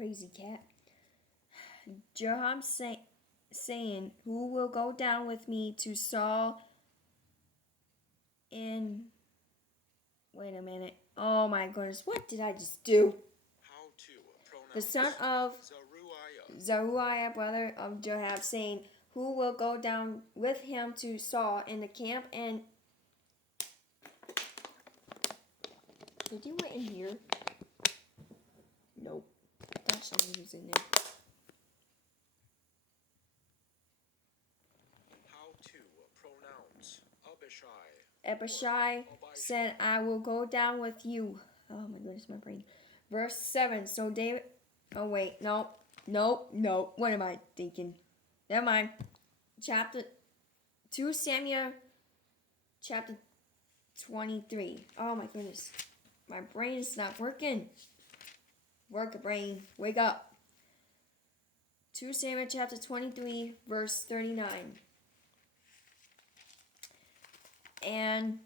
crazy cat. Jehoram saying, "Who will go down with me to Saul in..." Wait a minute. Oh my goodness, what did I just do? How to The pronounce son of Zeruiah, brother of Joab, saying, "Who will go down with him to Saul in the camp?" And did you went in here? Nope. That somebody was in there. How to pronounce Abishai. Abishai said, "I will go down with you." Oh my goodness, my brain. Verse 7. So David. Oh wait, no. What am I thinking? Never mind. Chapter 2 Samuel, chapter 23. Oh my goodness. My brain is not working. Work, brain. Wake up. 2 Samuel chapter 23, verse 39. And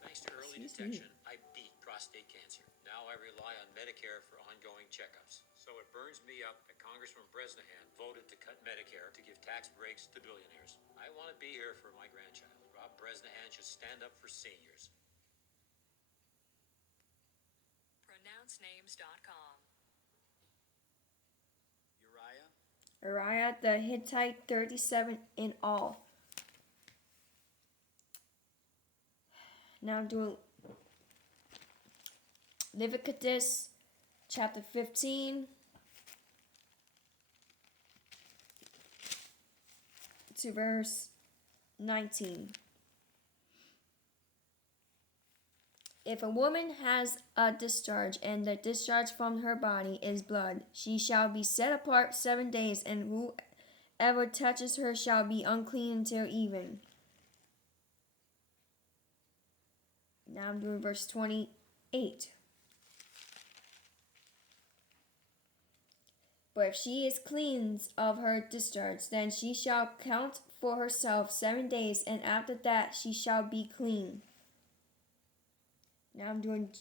thanks to early detection, I beat prostate cancer. Now I rely on Medicare for ongoing checkups. So it burns me up that Congressman Bresnahan voted to cut Medicare to give tax breaks to billionaires. I want to be here for my grandchild. Rob Bresnahan should stand up for seniors. PronounceNames.com. Uriah the Hittite, 37 in all. Now I'm doing Leviticus chapter 15 to verse 19. If a woman has a discharge, and the discharge from her body is blood, she shall be set apart 7 days, and whoever touches her shall be unclean until even. Now I'm doing verse 28. But if she is cleansed of her discharge, then she shall count for herself 7 days, and after that she shall be clean. Now I'm doing...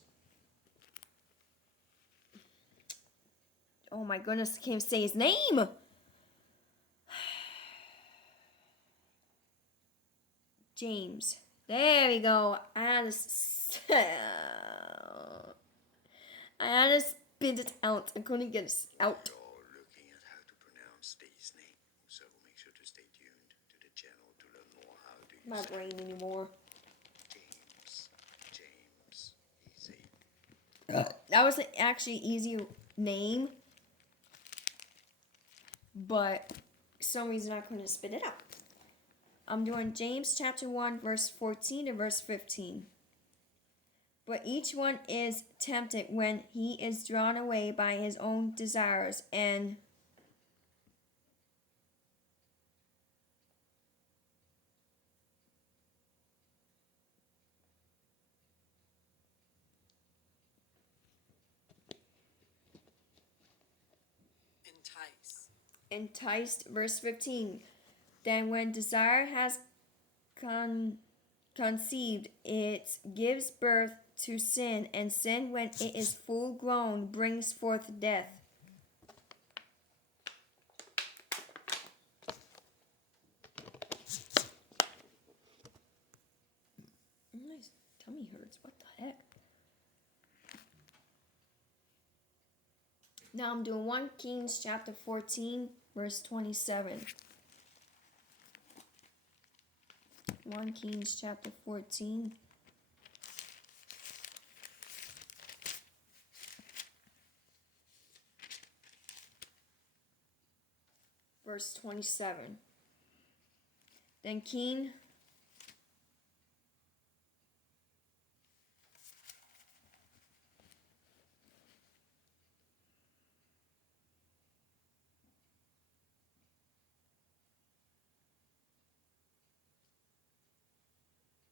Oh my goodness, I can't say his name! James. There we go. I had to spit it out. I couldn't get it out. You're looking at how to pronounce these names, so make sure to stay tuned to the channel to learn more how to use My brain anymore. James, easy. That was actually an easy name, but for some reason I couldn't spit it out. I'm doing James chapter 1 verse 14 to verse 15. But each one is tempted when he is drawn away by his own desires and enticed. Verse 15. Then when desire has conceived, it gives birth to sin, and sin, when it is full grown, brings forth death. My tummy hurts. What the heck? Now I'm doing 1 Kings chapter 14, verse 27. 1 Kings chapter 14. Verse 27. Then King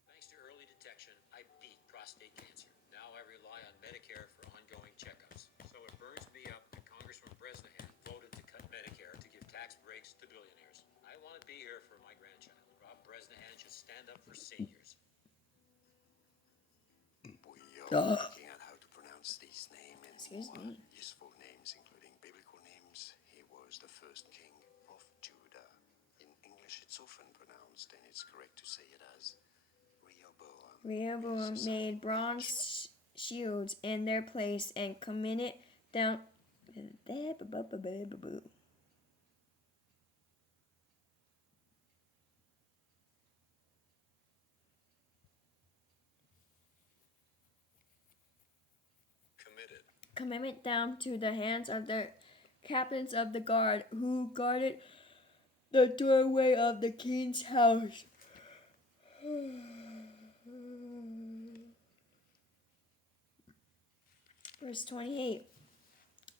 Thanks to early detection, I beat prostate cancer. Now I rely on Medicare for ongoing checkups. So it burns me up that Congressman Bresnahan voted to cut Medicare to give tax breaks to billionaires. I want to be here for my grandchild. Rob Bresnahan should stand up for seniors. looking at how to pronounce these names and Excuse more me. useful names, including biblical names. He was the first king of Judah. In English, it's often pronounced, and it's correct to say it as Rehoboam. Rehoboam made bronze shields in their place and committed down. Commitment down to the hands of the captains of the guard who guarded the doorway of the king's house. Verse 28.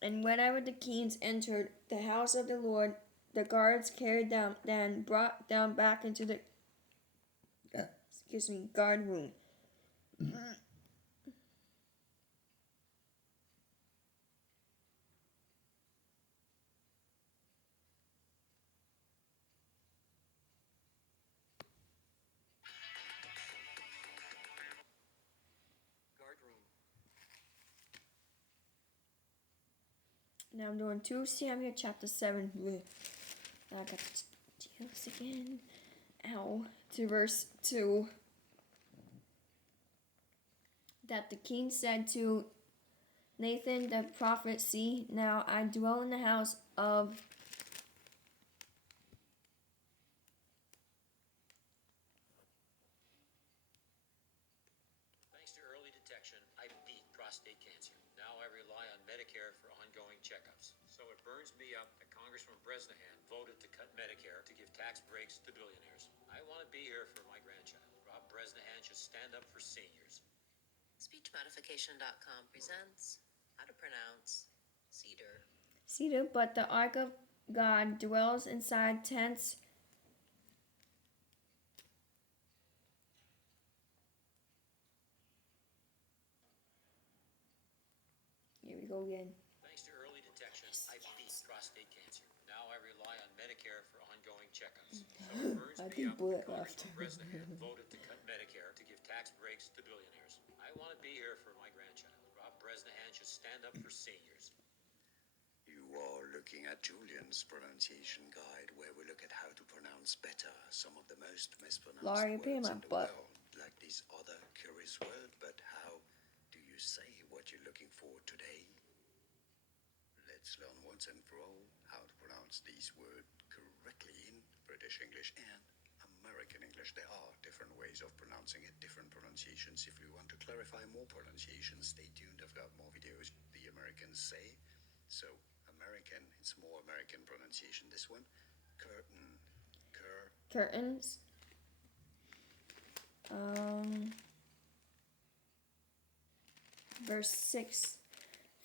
And whenever the kings entered the house of the Lord, the guards carried them, then brought them back into the guard room. Guard room. Now I'm doing 2 Samuel chapter 7. Bleh. I got to do this again. Ow. To verse 2. That the king said to Nathan the prophet, see, now I dwell in the house of Thanks to early detection, I beat prostate cancer. Now I rely on Medicare for ongoing checkups. So it burns me up that Congressman Bresnahan voted to cut Medicare to give tax breaks to billionaires. I want to be here for my grandchild. Rob Bresnahan should stand up for seniors. SpeechModification.com presents how to pronounce cedar. But the ark of God dwells inside tents. Here we go again. Thanks to early detection, I beat prostate cancer. Now I rely on Medicare for ongoing checkups. So it burns I me think up Bullet that left. Congressman Bresnahan voted to cut Medicare to give tax breaks to billionaires. I want to be here for my grandchild. Rob Bresnahan should stand up for seniors. You are looking at Julian's pronunciation guide, where we look at how to pronounce better some of the most mispronounced Laurie, words pay in my the butt. world, like this other curious word. But how do you say what you're looking for today? Let's learn once and for all how to pronounce these words correctly in British English and American English. There are different ways of pronouncing it, different pronunciations. If you want to clarify more pronunciations, stay tuned. I've got more videos the Americans say. So American, it's more American pronunciation. This one, curtain, Curtains. Verse 6.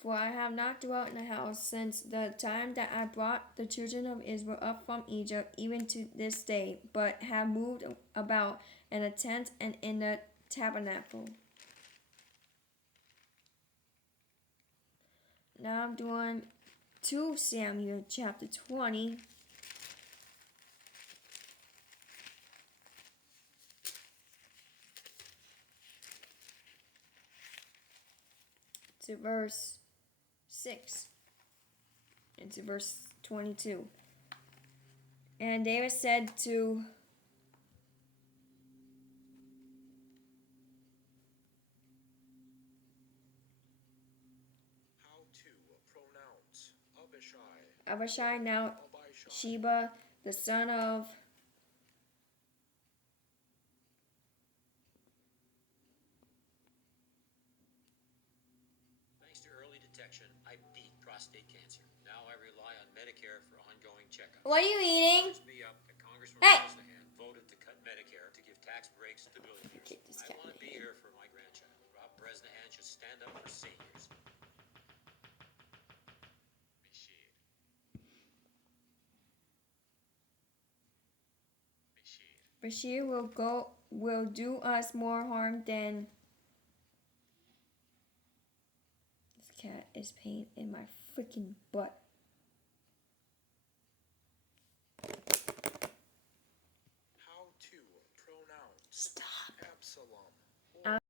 For I have not dwelt in the house since the time that I brought the children of Israel up from Egypt, even to this day, but have moved about in a tent and in the tabernacle. Now I'm doing 2 Samuel chapter 20. To verse 6 and to verse 22. And David said to How to pronounce Abishai. Abishai, now Abishai. Sheba, the son of Thanks to early detection, I beat prostate cancer. Now I rely on Medicare for ongoing checkups. What are you eating? Burns me up that Congressman Hey! Bresnahan voted to cut Medicare to give tax breaks to billionaires. Kick this I cat want to in the be head. here for my grandchild. Rob Bresnahan should stand up for seniors. Bashir will do us more harm than this cat is pain in my freaking butt.